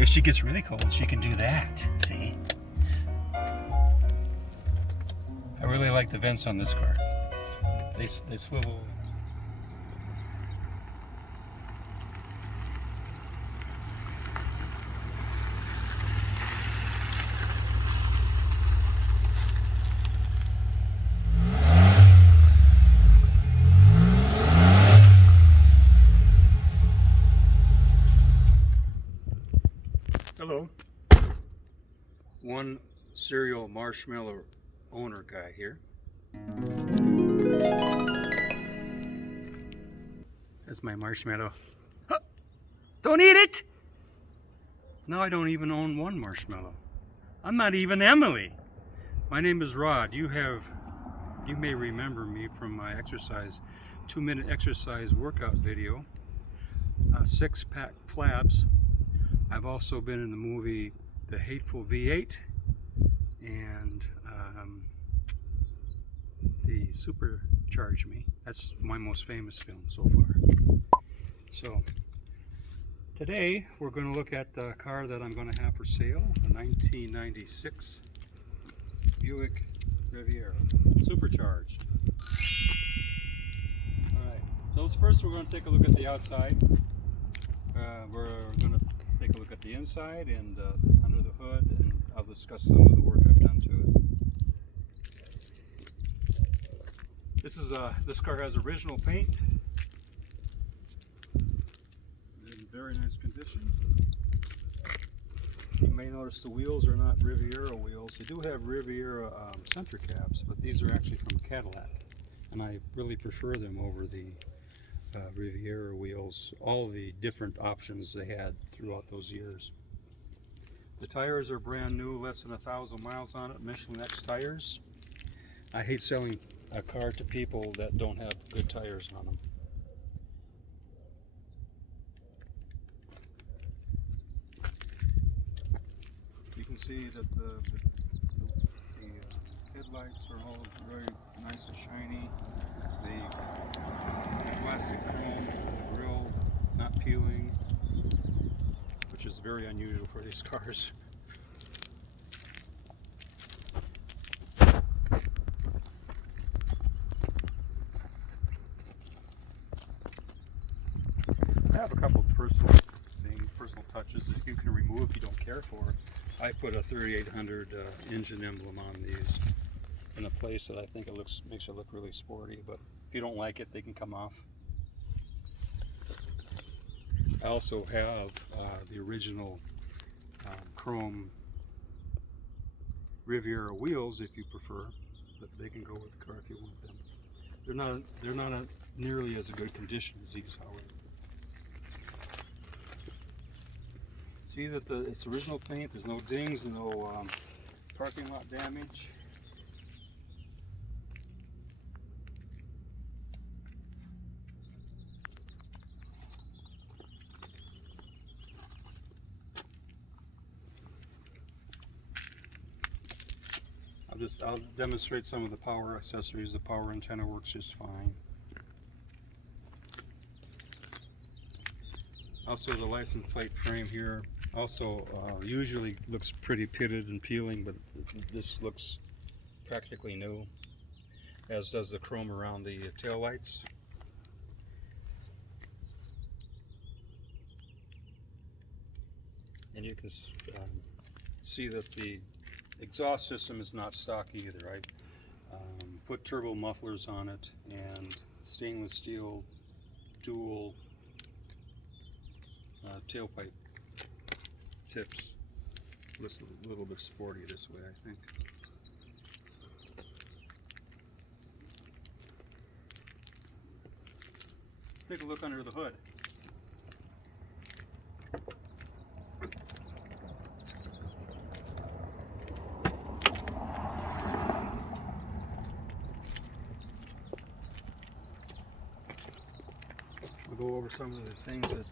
if she gets really cold, she can do that. See? I really like the vents on this car. They swivel. Hello. One serial marshmallow owner guy here. That's my marshmallow. Huh. Don't eat it! Now I don't even own one marshmallow. I'm not even Emily. My name is Rod. You may remember me from my 2-minute exercise workout video. 6-pack flaps. I've also been in the movie The Hateful V8 and the Supercharge Me. That's my most famous film so far. So today we're going to look at a car that I'm going to have for sale, a 1996 Buick Riviera, supercharged. Alright, so first we're going to take a look at the outside. We're going to take a look at the inside and under the hood, and I'll discuss some of the work I've done to it. This car has original paint, in very nice condition. You may notice the wheels are not Riviera wheels. They do have Riviera center caps, but these are actually from a Cadillac, and I really prefer them over the Riviera wheels, all the different options they had throughout those years. The tires are brand new, less than 1,000 miles on it, Michelin X tires. I hate selling a car to people that don't have good tires on them. You can see that the headlights are all very nice and shiny. The plastic chrome, the grill not peeling, which is very unusual for these cars. I have a couple of personal touches that you can remove if you don't care for. I put a 3800 engine emblem on these in a place that I think makes it look really sporty, but if you don't like it, they can come off. I also have the original chrome Riviera wheels if you prefer, but they can go with the car if you want them. They're not nearly as good condition as these, however. See that it's original paint. There's no dings, no parking lot damage. I'll demonstrate some of the power accessories. The power antenna works just fine. Also, the license plate frame here also usually looks pretty pitted and peeling, but this looks practically new, as does the chrome around the tail lights. And you can see that the exhaust system is not stock either. I put turbo mufflers on it and stainless steel dual tailpipe tips. Looks a little bit sporty this way, I think. Take a look under the hood. We'll go over some of the things that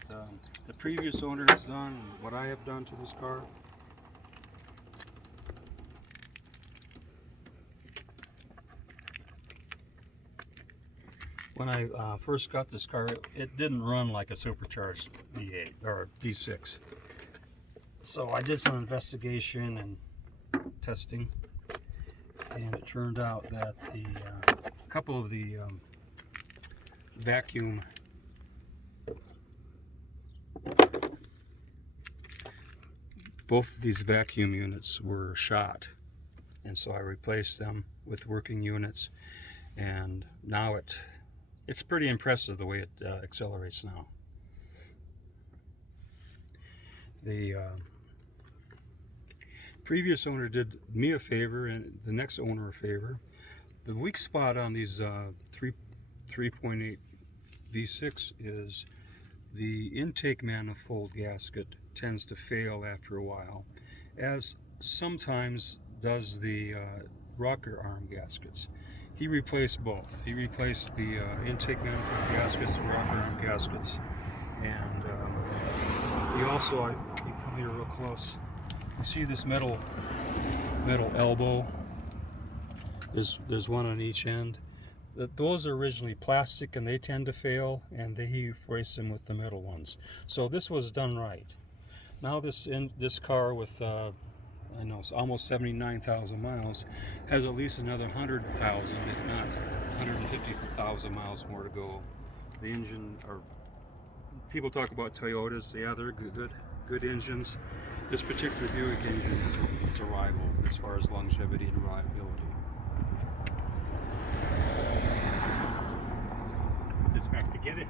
the previous owner has done and what I have done to this car. When I first got this car, it didn't run like a supercharged V8 or V6. So I did some investigation and testing, and it turned out that the couple of the vacuum both of these vacuum units were shot, and so I replaced them with working units, and now it's pretty impressive the way it accelerates now. The previous owner did me a favor and the next owner a favor. The weak spot on these 3.8 V6 is the intake manifold gasket tends to fail after a while, as sometimes does the rocker arm gaskets. He replaced both. He replaced the intake manifold gaskets, the rocker arm gaskets, and he also, you come here real close, you see this metal elbow? There's one on each end. Those are originally plastic and they tend to fail, and he replaced them with the metal ones. So this was done right. Now this car with I know it's almost 79,000 miles has at least another 100,000, if not 150,000 miles more to go. The engine, or people talk about Toyotas, yeah, they're good engines. This particular Buick engine is a rival as far as longevity and reliability. Put this back to get it.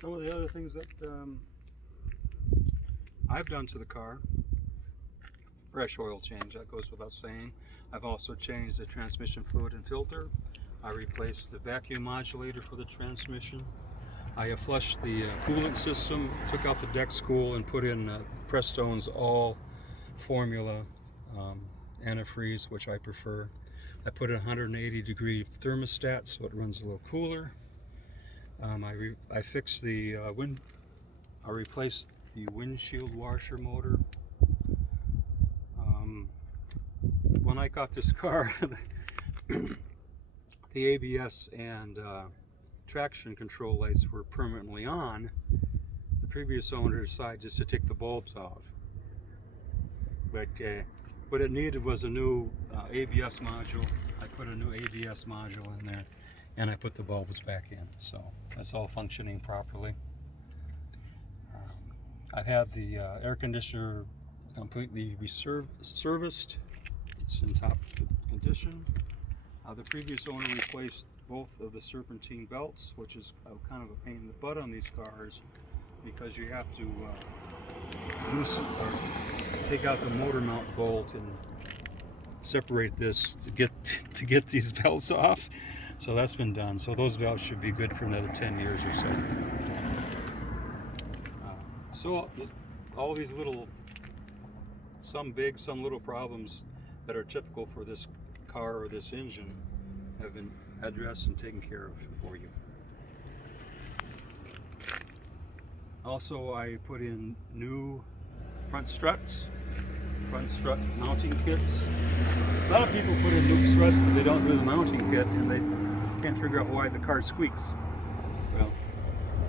Some of the other things that I've done to the car: fresh oil change, that goes without saying. I've also changed the transmission fluid and filter. I replaced the vacuum modulator for the transmission. I have flushed the coolant system, took out the deck spool, and put in Prestone's all formula antifreeze, which I prefer. I put a 180-degree thermostat so it runs a little cooler. I fixed the I replaced the windshield washer motor. When I got this car, the ABS and traction control lights were permanently on. The previous owner decided just to take the bulbs off. But what it needed was a new ABS module. I put a new ABS module in there, and I put the bulbs back in. So that's all functioning properly. I've had the air conditioner completely serviced. It's in top condition. The previous owner replaced both of the serpentine belts, which is kind of a pain in the butt on these cars, because you have to take out the motor mount bolt and separate this to get these belts off. So that's been done. So those belts should be good for another 10 years or so. So all these little, some big, some little problems that are typical for this car or this engine have been addressed and taken care of for you. Also, I put in new front strut mounting kits. A lot of people put in new struts, but they don't do the mounting kit, and they can't figure out why the car squeaks. Well,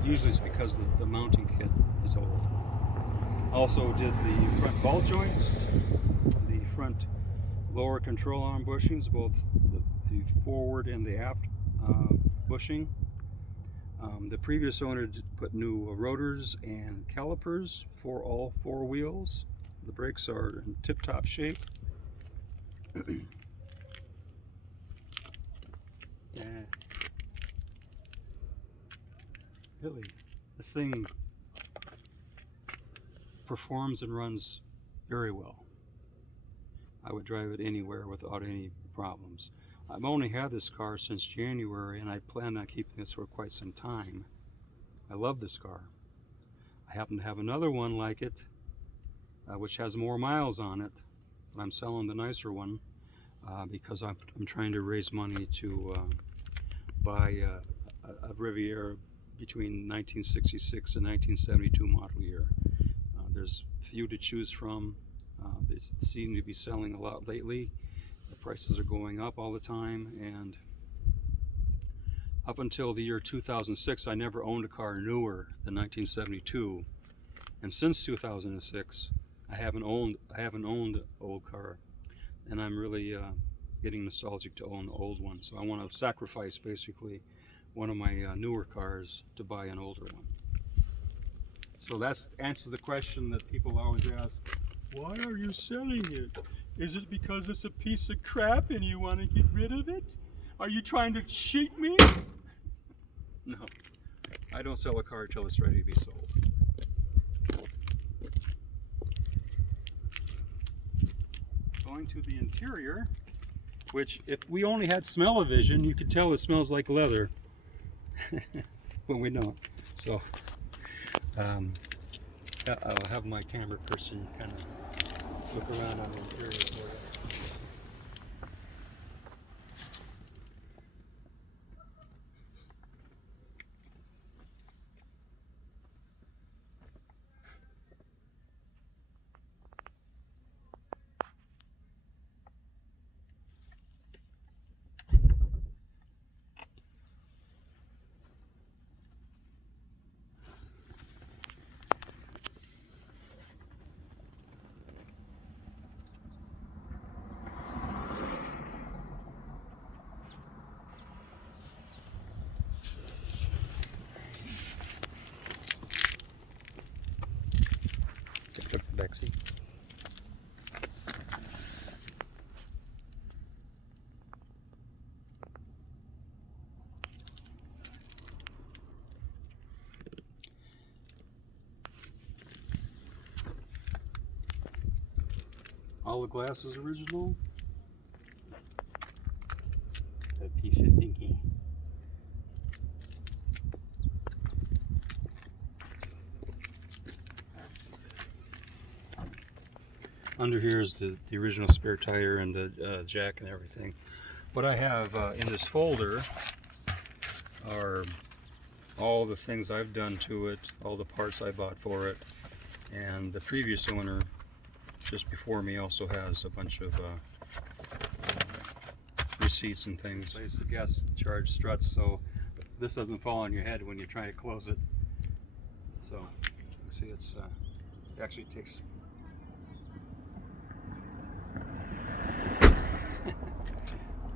usually it's because the mounting kit is old. Also did the front ball joints, the front lower control arm bushings, both the forward and the aft bushing. The previous owner put new rotors and calipers for all four wheels. The brakes are in tip-top shape. Yeah. Really, this thing performs and runs very well. I would drive it anywhere without any problems. I've only had this car since January, and I plan on keeping this for quite some time. I love this car. I happen to have another one like it, which has more miles on it, but I'm selling the nicer one because I'm trying to raise money to buy a Riviera between 1966 and 1972 model year. few to choose from. They seem to be selling a lot lately. The prices are going up all the time, and up until the year 2006, I never owned a car newer than 1972. And since 2006, I haven't owned an old car, and I'm really getting nostalgic to own the old one. So I want to sacrifice basically one of my newer cars to buy an older one. So that's answers the question that people always ask: why are you selling it? Is it because it's a piece of crap and you want to get rid of it? Are you trying to cheat me? No, I don't sell a car until it's ready to be sold. Going to the interior, which if we only had smell-o-vision, you could tell it smells like leather. But we don't. So I'll have my camera person kind of look around on the interior for you. Back seat. All the glass is original. That piece is stinky. Under here is the original spare tire and the jack and everything. What I have in this folder are all the things I've done to it, all the parts I bought for it, and the previous owner just before me also has a bunch of receipts and things. Place the gas charge struts so this doesn't fall on your head when you're trying to close it. So you see, it actually takes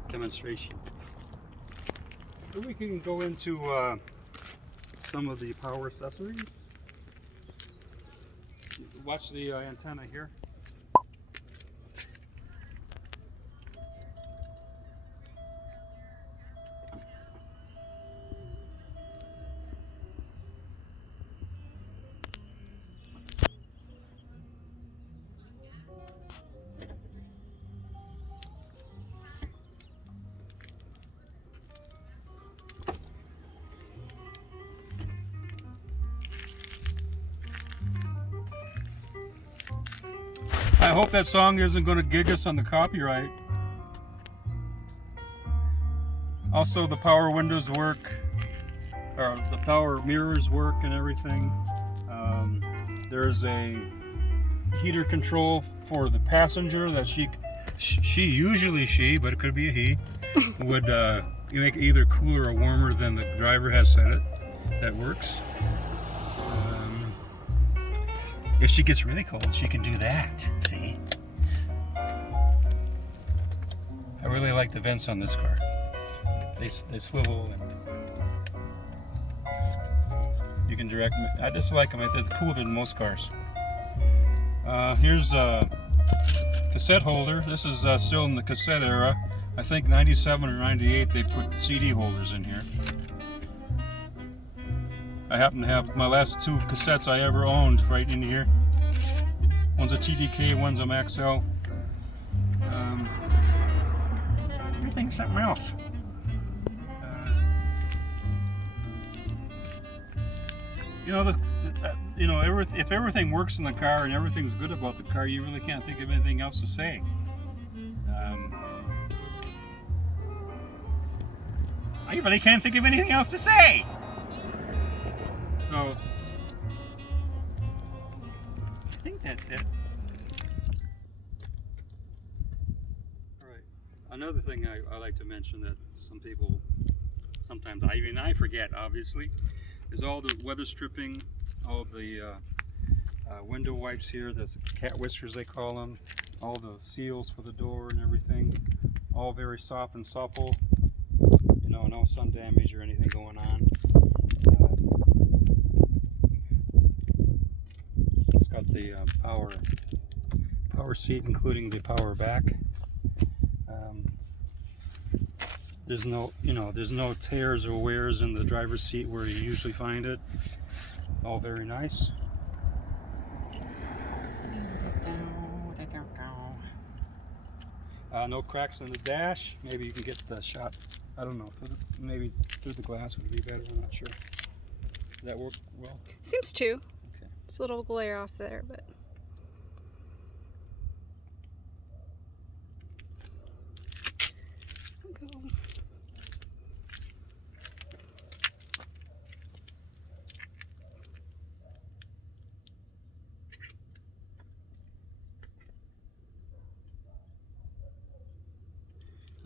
demonstration. Then we can go into some of the power accessories. Watch the antenna here. I hope that song isn't going to gig us on the copyright. Also, the power windows work, or the power mirrors work and everything. There's a heater control for the passenger that usually, but it could be a he, would make it either cooler or warmer than the driver has set it. That works. If she gets really cold, she can do that. See? I really like the vents on this car. They swivel and you can direct. I just like them. They're cooler than most cars. Here's a cassette holder. This is still in the cassette era. I think 97 or 98 they put CD holders in here. I happen to have my last two cassettes I ever owned right in here. One's a TDK, one's a Maxell. Everything's something else. If everything works in the car and everything's good about the car, you really can't think of anything else to say. I really can't think of anything else to say. So, think that's it. All right. Another thing I like to mention that some people, sometimes I forget, obviously, is all the weather stripping, all the window wipes here, that's cat whiskers they call them, all the seals for the door and everything, all very soft and supple. You know, no sun damage or anything going on. It's got the power seat, including the power back. There's no, there's no tears or wears in the driver's seat where you usually find it. All very nice. No cracks in the dash. Maybe you can get the shot. I don't know. Maybe through the glass would be better. I'm not sure. Does that work well? Seems to. Okay. It's a little glare off there, but.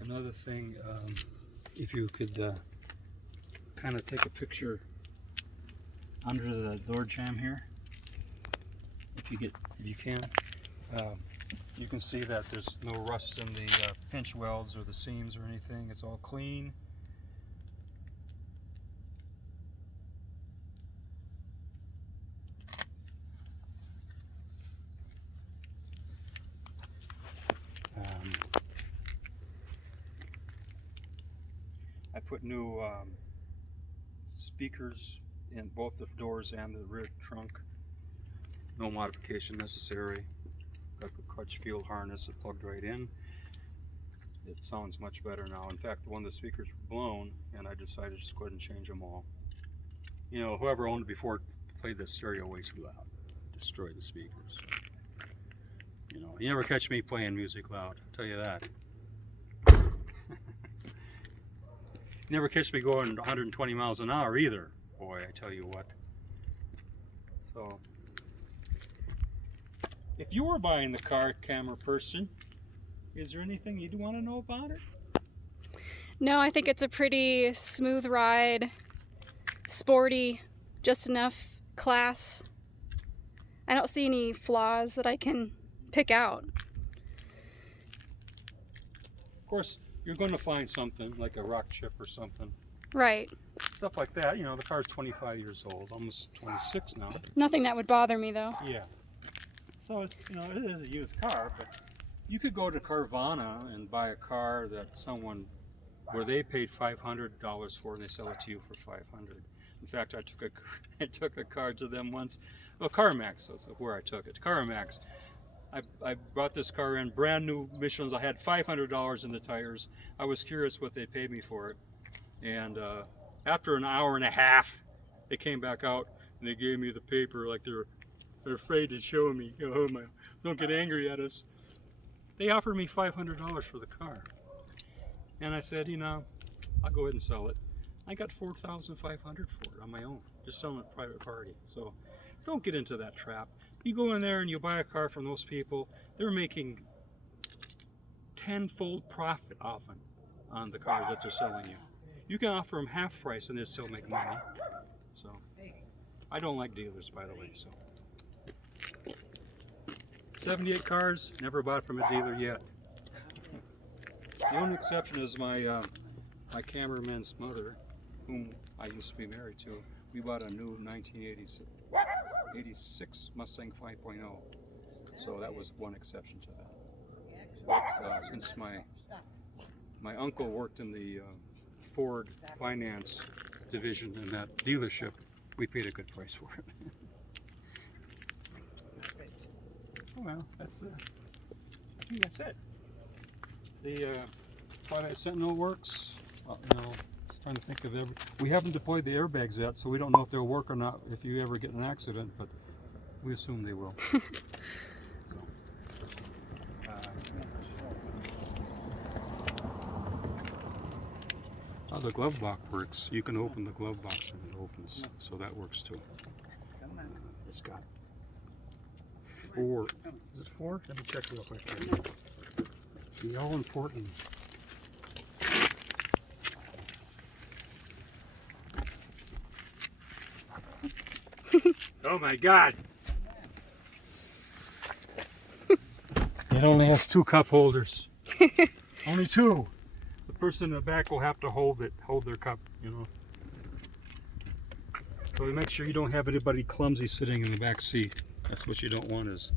Another thing, if you could kind of take a picture under the door jamb here, if you can, you can see that there's no rust in the pinch welds or the seams or anything. It's all clean. I put new speakers in both the doors and the rear trunk. No modification necessary. Got the clutch field harness, it plugged right in. It sounds much better now. In fact, one of the speakers were blown, and I decided to just go ahead and change them all. You know, whoever owned it before played the stereo way too loud. Destroyed the speakers. You know, you never catch me playing music loud, I'll tell you that. Never catch me going 120 miles an hour either. Boy, I tell you what. So, if you were buying the car, camera person, is there anything you'd want to know about it? No, I think it's a pretty smooth ride, sporty, just enough class. I don't see any flaws that I can pick out. Of course, you're going to find something like a rock chip or something. Right. Stuff like that. You know, the car's 25 years old, almost 26 now. Nothing that would bother me though. Yeah. So it's, it is a used car, but you could go to Carvana and buy a car that where they paid $500 for, and they sell it to you for $500. In fact, I took a car to them once. Well, CarMax, that's where I took it. CarMax. I brought this car in, brand new Michelin's. I had $500 in the tires. I was curious what they paid me for it. And after an hour and a half, they came back out and they gave me the paper like they're afraid to show me. Oh my, don't get angry at us. They offered me $500 for the car. And I said, I'll go ahead and sell it. I got $4,500 for it on my own, just selling it private party. So don't get into that trap. You go in there and you buy a car from those people, they're making tenfold profit often on the cars that they're selling you. You can offer them half price and they still make money. So I don't like dealers, by the way. So 78 cars, never bought from a dealer yet. The only exception is my cameraman's mother, whom I used to be married to. We bought a new 1986 Mustang 5.0, so that was one exception to that. But, since my uncle worked in the Ford finance division in that dealership, we paid a good price for it. Well, I think that's it. The Twilight Sentinel works. Trying to think of we haven't deployed the airbags yet, so we don't know if they'll work or not if you ever get in an accident, but we assume they will. How the glove box works, you can open the glove box and it opens, so that works too. It's got 4. Is it 4? Let me check real quick. The all important. Oh my God! It only has 2 cup holders. Only 2. The person in the back will have to hold their cup, you know. So make sure you don't have anybody clumsy sitting in the back seat. That's what you don't want is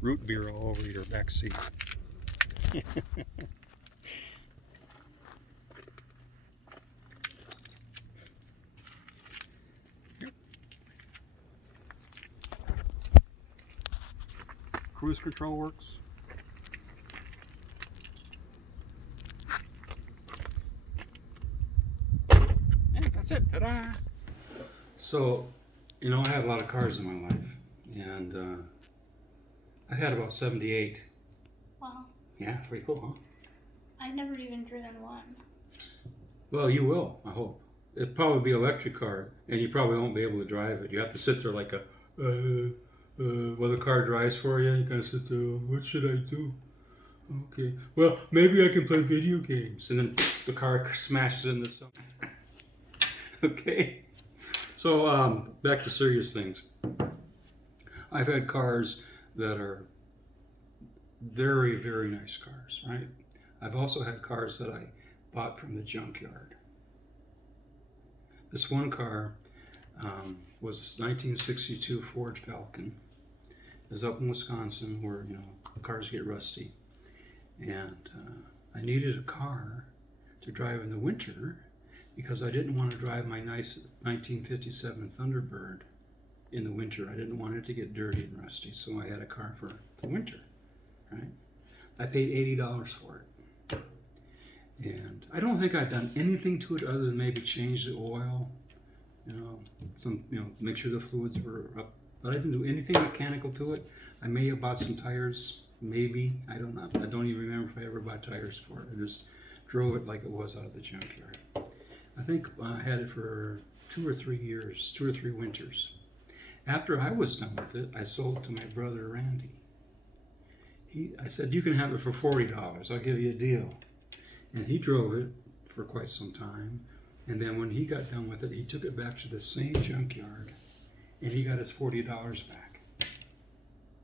root beer all over your back seat. Cruise control works. And that's it. Ta-da! So, you know, I had a lot of cars in my life, and I had about 78. Wow. Yeah, pretty cool, huh? I've never even driven one. Well, you will, I hope. It'll probably be an electric car, and you probably won't be able to drive it. You have to sit there like while the car drives for you. You kind of sit there, what should I do? Okay, well, maybe I can play video games. And then the car smashes into something. Okay, so back to serious things. I've had cars that are very, very nice cars, right? I've also had cars that I bought from the junkyard. This one car was a 1962 Ford Falcon. It was up in Wisconsin where, you know, cars get rusty. And I needed a car to drive in the winter because I didn't want to drive my nice 1957 Thunderbird in the winter. I didn't want it to get dirty and rusty, so I had a car for the winter, right? I paid $80 for it. And I don't think I've done anything to it other than maybe change the oil, make sure the fluids were up. But I didn't do anything mechanical to it. I may have bought some tires, maybe. I don't know. I don't even remember if I ever bought tires for it. I just drove it like it was out of the junkyard. I think I had it for 2 or 3 years, 2 or 3 winters. After I was done with it, I sold it to my brother Randy. I said, you can have it for $40. I'll give you a deal. And he drove it for quite some time. And then when he got done with it, he took it back to the same junkyard and he got his $40 back.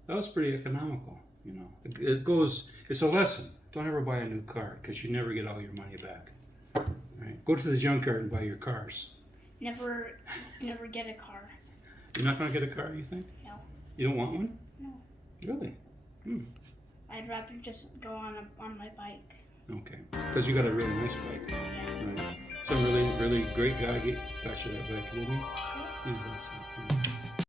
That was pretty economical, you know. It's a lesson. Don't ever buy a new car because you never get all your money back. Right? Go to the junkyard and buy your cars. Never get a car. You're not going to get a car, you think? No. You don't want one? No. Really? I'd rather just go on my bike. Okay. Because you got a really nice bike. Yeah. Right. Some really, really great guy got you that bike, didn't he? Yeah, that's it.